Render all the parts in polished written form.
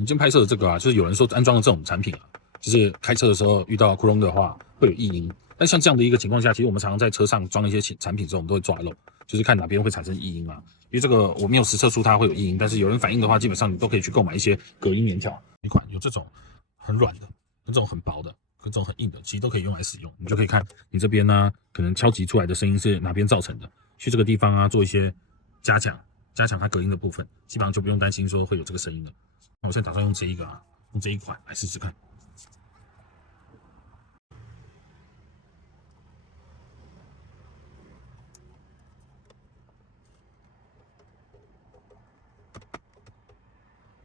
你今天拍摄的这个啊，就是有人说安装的这种产品啊，就是开车的时候遇到窟窿的话会有异音。但像这样的一个情况下，其实我们常常在车上装一些产品之后，我们都会抓漏，就是看哪边会产生异音嘛。因为这个我没有实测出它会有异音，但是有人反映的话，基本上你都可以去购买一些隔音棉条，一款有这种很软的，这种很薄的，这种很硬的，其实都可以用来使用。你就可以看你这边呢，可能敲击出来的声音是哪边造成的，去这个地方啊做一些加强它隔音的部分，基本上就不用担心说会有这个声音了。那我现在打算用这一个啊，用这一款来试试看。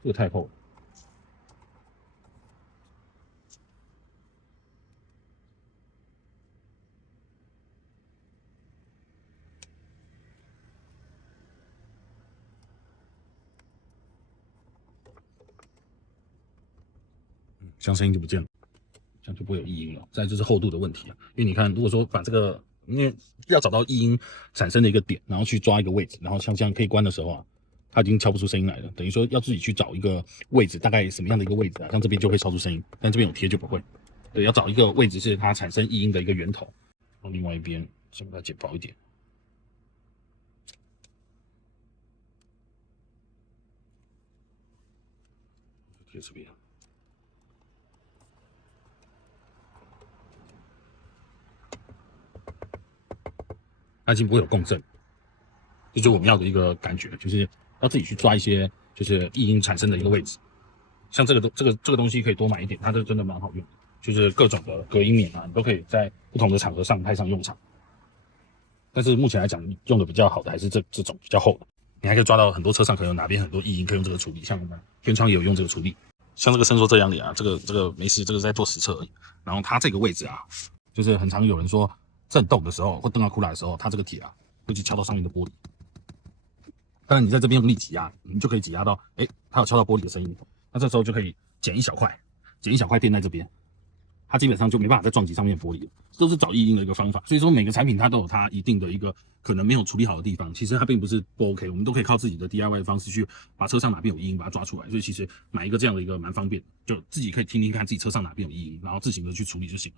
这个太厚了。这样声音就不见了，这样就不会有异音了。再来就是厚度的问题啊，因为你看，如果说把这个，因为要找到异音产生的一个点，然后去抓一个位置，然后像这样可以关的时候啊，它已经敲不出声音来了。等于说要自己去找一个位置，大概什么样的一个位置啊？像这边就会敲出声音，但这边有贴就不会。对，要找一个位置是它产生异音的一个源头。然后另外一边先把它剪薄一点，贴这边。它已经不会有共振，这就是我们要的一个感觉，就是要自己去抓一些就是异音产生的一个位置。像这个东西可以多买一点，它这真的蛮好用的，就是各种的隔音棉啊，你都可以在不同的场合上派上用场。但是目前来讲，用的比较好的还是这种比较厚的，你还可以抓到很多车上可能有哪边很多异音，可以用这个处理。像我们天窗也有用这个处理，像这个伸缩遮阳帘啊，这个没事，这个在做实测而已。然后它这个位置啊，就是很常有人说震动的时候或灯要出来的时候，它这个铁啊会去敲到上面的玻璃。当然你在这边用力挤压，你就可以挤压到，它有敲到玻璃的声音。那这时候就可以剪一小块垫在这边，它基本上就没办法再撞击上面的玻璃了。这都是找异音的一个方法。所以说每个产品它都有它一定的一个可能没有处理好的地方，其实它并不是不 OK， 我们都可以靠自己的 DIY 的方式去把车上哪边有异音把它抓出来。所以其实买一个这样的一个蛮方便的，就自己可以听听看自己车上哪边有异音，然后自行的去处理就行了。